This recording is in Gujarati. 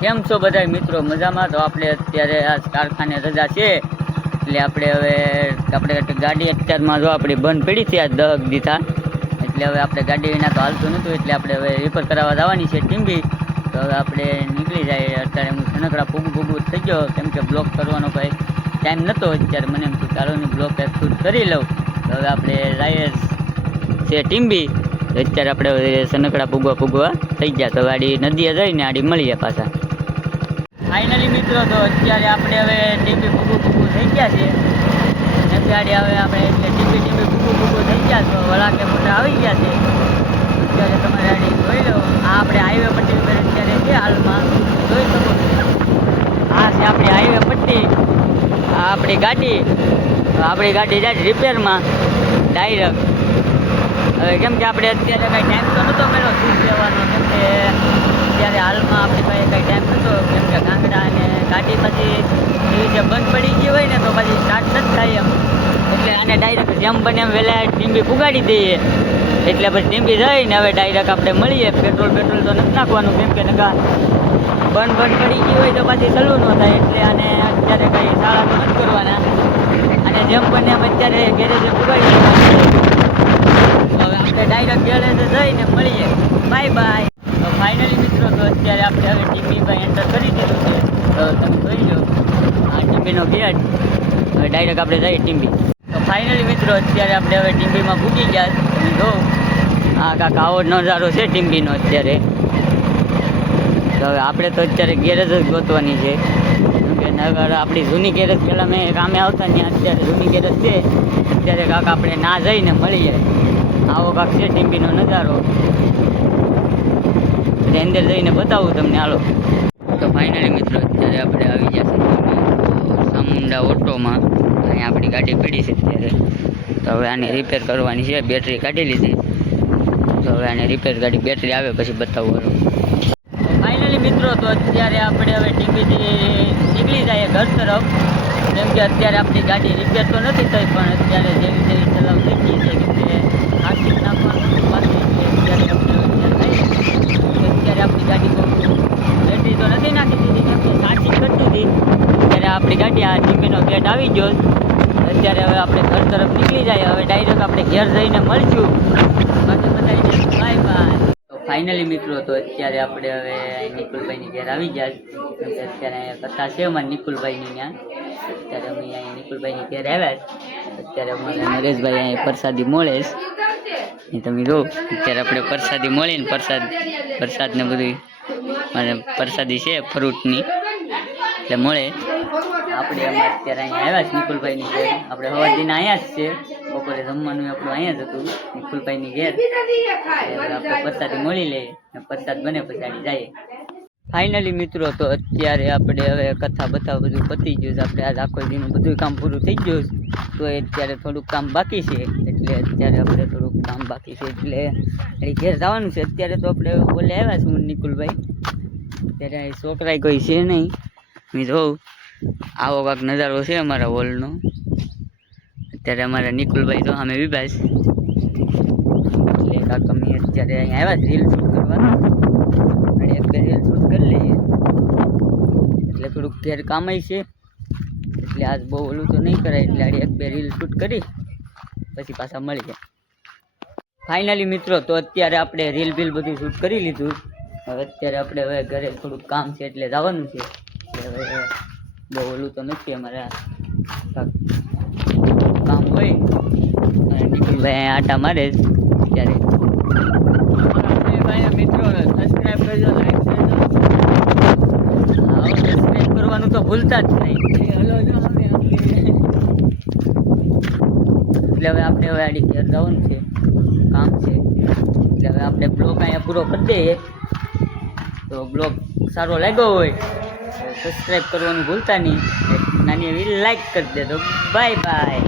કેમ છો બધા મિત્રો? મજામાં? તો આપણે અત્યારે આ કારખાને રજા છે એટલે આપણે ગાડી અત્યારમાં જો આપણી બંધ પડી છે આ 10 દીધા, એટલે હવે આપણે ગાડી વિના તો હાલતું નહોતું, એટલે આપણે હવે રિપેર કરાવવા જવાની છે ટીમ્બી. તો હવે આપણે નીકળી જાય. અત્યારે હું સનકડા ભૂગું થઈ ગયો, કેમ કે બ્લોક કરવાનો કંઈ ટાઈમ નહોતો. અત્યારે મને એમ થયું ચાલો ને બ્લોક એક શૂટ કરી લઉં. તો હવે આપણે જઈએ છે ટીમ્બી. અત્યારે આપણે સનકડા ભૂગવા થઈ ગયા, તો ગાડી નદીએ જઈને આડી મળીએ પાછા. ફાઇનલી મિત્રો, તો અત્યારે આપણે હવે ટીમ્બી ભૂગું થઈ ગયા છે. ગાડી હવે આપણે એટલે ટીમ્બી ભૂગું થઈ ગયા, તો વળાકે મોટા આવી ગયા છે. અત્યારે તમે ગાડી જોઈ લો. આ આપણે હાઈવે પટ્ટી ઉપર અત્યારે છે હાલમાં, જોઈ શકો છો. આ છે આપણી હાઈવે પટ્ટી. આ આપણી ગાડી જાય રિપેરમાં ડાયરેક્ટ. હવે કેમ કે આપણે અત્યારે કાંઈ ટાઈમ તો નહોતો મળ્યો શૂટ લેવાનો, કેમ કે અત્યારે હાલમાં આપણી પાસે કાંઈ ટાઈમ નહોતો, કેમ કે કાંકડા અને ગાડી પછી એવી રીતે બંધ પડી ગઈ હોય ને તો પછી સ્ટાર્ટ નથી થાય એમ. એટલે આને ડાયરેક્ટ જેમ બને એમ વહેલા ટીમ્બી પુગાડી દઈએ. એટલે પછી ટીમ્બી જઈને હવે ડાયરેક્ટ આપણે મળીએ. પેટ્રોલ તો નથી નાખવાનું, કેમ કે નકા બંધ પડી ગઈ હોય તો પાછી ચાલુ ન થાય. એટલે આને અત્યારે કંઈ શાળા તો નથી કરવાના, અને જેમ બને એમ અત્યારે ગેરેજે પુગાડી દેવાનું. હવે આપણે ડાયરેક્ટ ગેરેજે જઈને મળીએ. Bye bye. તો ફાઇનલી મિત્રો, તો અત્યારે આપણે હવે ટીમ્બી પર એન્ટર કરી દીધું છે. તો તમે જોઈ લો આ ટીમ્બીનો ગેટ. હવે ડાયરેક્ટ આપણે જઈએ ટીમ્બી. તો ફાઇનલી મિત્રો, અત્યારે આપણે હવે ટીમ્બીમાં પૂગી ગયા. તમે જો આ કાંક આવો નજારો છે ટીમ્બીનો અત્યારે. તો હવે આપણે તો અત્યારે ગેરેજ જ ગોતવાની છે, કેમ કે નગર આપણી જૂની ગેરેજ પહેલાં મેં કામે આવતા ને અત્યારે જૂની ગેરેજ છે. અત્યારે કાંક આપણે ના જઈને મળીએ. આવો કાંક છે ટીમ્બીનો નજારો. એટલે અંદર જઈને બતાવું તમને, હાલો. તો ફાઇનલી મિત્રો, અત્યારે આપણે આવી ગયા છે સામુંડા ઓટોમાં. અહીંયા આપણી ગાડી પડી છે અત્યારે. તો હવે આને રિપેર કરવાની છે. બેટરી કાઢી લીધી, તો હવે આને રિપેર ગાડી બેટરી આવે પછી બતાવું. ફાઇનલી મિત્રો, તો અત્યારે આપણે હવે ટીમ્બીથી નીકળી જાય ઘર તરફ, કેમ કે અત્યારે આપણી ગાડી રિપેર તો નથી થઈ, પણ અત્યારે જેવી તેવી ચલાવ થઈ ગઈ છે. કેમ કે આર્થિક નાખવાનું બાકી છે. અત્યારે આપણી ગાડી બેટરી તો નથી નાખી દીધી, કેમ કે ચાર્જિંગ કરતી હતી. અત્યારે આપણી ગાડી આ ટીમ્બીનો ગેટ આવી ગયો. અત્યારે હવે આપણે ઘર તરફ નીકળી જાય. હવે ડાયરેક્ટ આપણે ઘેર જઈને મળશું. બાકી બધાને બાય બાય. તો ફાઇનલી મિત્રો, તો અત્યારે આપણે હવે નિકુલભાઈની ઘેર આવી ગયા. કેમ કે અત્યારે અહીંયા કથા છે અમારે નિકુલભાઈની ત્યાં. અત્યારે અમે અહીંયા નિકુલભાઈની ઘેર આવ્યા. અત્યારે અમારે નરેશભાઈ અહીંયા પ્રસાદી મળે છે. તમે જો અત્યારે આપણે પ્રસાદી મળીને પ્રસાદને બધું અને પ્રસાદી છે ફ્રૂટની એટલે મળે. આપણે અમારે અત્યારે અહીંયા આવ્યા છે નિકુલભાઈની ઘેર. આપણે હવાજીના અહીંયા જ છે. બપોરે જમવાનું આપણું અહીંયા જ હતું નિકુલભાઈની ઘેર. આપણે પ્રસાદી મળી લઈએ, પ્રસાદ બને પછી આડી જઈએ. ફાઇનલી મિત્રો, તો અત્યારે આપણે હવે કથા બથા બધું પતી ગયું છે. આપણે આજ આખો દીનું બધું કામ પૂરું થઈ ગયું તો અત્યારે થોડુંક કામ બાકી છે. એટલે અત્યારે આપણે થોડુંક કામ બાકી છે એટલે એ ઘેર જવાનું છે. અત્યારે તો આપણે બોલે આવ્યા છું નિકુલભાઈ. અત્યારે છોકરાય કોઈ છે નહીં. મેં જોઉં આવો કાંક નજારો છે અમારા હોલનો. અત્યારે અમારા નિકુલભાઈ તો અમે વિભાસ એટલે કાંક અમે અત્યારે અહીંયા આવ્યા રીલ શૂટ કરવા. અને એક બે રીલ શૂટ કરી લઈએ એટલે થોડુંક ઘેર કામય છે. એટલે આજ બહુ ઓલું તો નહીં કરાય, એટલે આડી એક બે રીલ શૂટ કરી પછી પાછા મળી જાય. ફાઇનલી મિત્રો, તો અત્યારે આપણે રીલ બિલ બધું શૂટ કરી લીધું. હવે અત્યારે આપણે હવે ઘરે થોડુંક કામ છે એટલે જવાનું છે. એટલે હવે બહુ ઓલું તો નથી અમારે કામ હોય. અને નિકુલભાઈ આટા મારે ત્યારે મિત્રો સબસ્ક્રાઈબ કરજો, લાઈક કરજો. સબસ્ક્રાઈબ કરવાનું તો ભૂલતા જ નહીં. એટલે હવે આપણે હવે આડી ઘેર જવાનું છે, કામ છે. એટલે હવે આપણે બ્લોગ અહીંયા પૂરો કરી દઈએ. તો બ્લોગ સારો લાગ્યો હોય તો સબસ્ક્રાઈબ કરવાનું ભૂલતા નહીં. નાની એવી લાઈક કરી દે. તો બાય બાય.